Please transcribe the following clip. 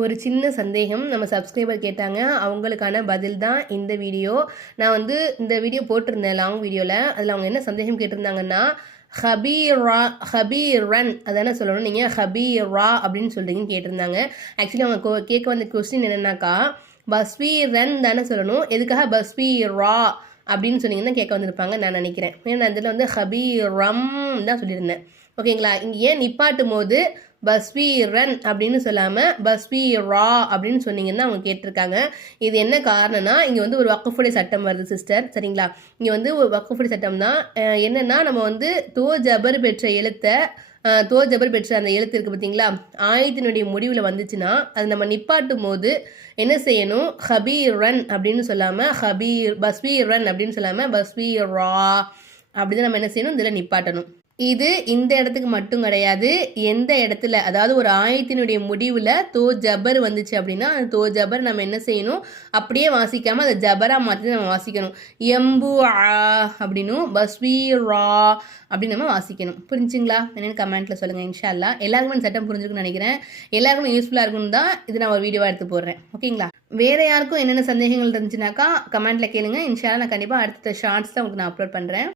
ஒரு சின்ன சந்தேகம் நம்ம சப்ஸ்கிரைபர் கேட்டாங்க. அவங்களுக்கான பதில் தான் இந்த வீடியோ. நான் வந்து இந்த வீடியோ போட்டிருந்தேன் லாங் வீடியோல. அதில அவங்க என்ன சந்தேகம் கேட்டிருந்தாங்கன்னா, ஹபீரா ஹபீரன் அதானே சொல்லணும். நீங்க ஹபீரா அப்படின்னு சொல்றீங்கன்னு கேட்டிருந்தாங்க. ஆக்சுவலி அவங்க கேட்க வந்த கொஸ்டின் என்னன்னாக்கா, பஸ்வீரன் தானே சொல்லணும். எதுக்காக பஸ்வீரா அப்படின்னு சொன்னீங்கன்னா கேட்க வந்திருப்பாங்க நான் நினைக்கிறேன். ஏன்னா இதில் வந்து ஹபீரம் தான் சொல்லியிருந்தேன். ஓகேங்களா? இங்கே ஏன் நிப்பாட்டும் போது பஸ்வீரன் அப்படின்னு சொல்லாமல் பஸ்வீரா அப்படின்னு சொன்னீங்கன்னா அவங்க கேட்டிருக்காங்க. இது என்ன காரணம்னா, இங்கே வந்து ஒரு வக்ஃபுடைய சட்டம் வருது சிஸ்டர், சரிங்களா? இங்கே வந்து ஒரு வக்ஃபுடைய சட்டம் தான். என்னன்னா, நம்ம வந்து தோ ஜபர் பெற்ற எழுத்தை தோ ஜபர் பெற்ற அந்த எழுத்து இருக்குது பார்த்தீங்களா, ஆயத்தினுடைய முடிவில் வந்துச்சுன்னா அது நம்ம நிப்பாட்டும் போது என்ன செய்யணும், ஹபீரன் அப்படின்னு சொல்லாமல் பஸ்வீரன் அப்படின்னு சொல்லாமல் பஸ்வீரா அப்படி தான் நம்ம என்ன செய்யணும், இதில் நிப்பாட்டணும். இது இந்த இடத்துக்கு மட்டும் கிடையாது. எந்த இடத்துல அதாவது ஒரு ஆயத்தினுடைய முடிவில் தோ ஜபர் வந்துச்சு அப்படின்னா அந்த தோ ஜபர் நம்ம என்ன செய்யணும், அப்படியே வாசிக்காமல் அதை ஜபராக மாற்றி நம்ம வாசிக்கணும். எம்பு அப்படின்னும் பஸ்வீ ரா அப்படின்னு நம்ம வாசிக்கணும். புரிஞ்சுங்களா? என்னென்னு கமெண்ட்டில் சொல்லுங்கள். இன்ஷா அல்லா எல்லாருக்குமே சட்டம் புரிஞ்சுக்கணும்னு நினைக்கிறேன். எல்லாருக்குமே யூஸ்ஃபுல்லாக இருக்குன்னு தான் இது நான் ஒரு வீடியோவாக எடுத்து போடுறேன். ஓகேங்களா? வேறு யாருக்கும் என்னென்ன சந்தேகங்கள் இருந்துச்சுனாக்கா கமெண்ட்டில் கேளுங்க. இன்ஷா அல்லா நான் கண்டிப்பாக அடுத்த ஷார்ட்ஸ் தான் உங்களுக்கு நான் அப்லோட் பண்ணுறேன்.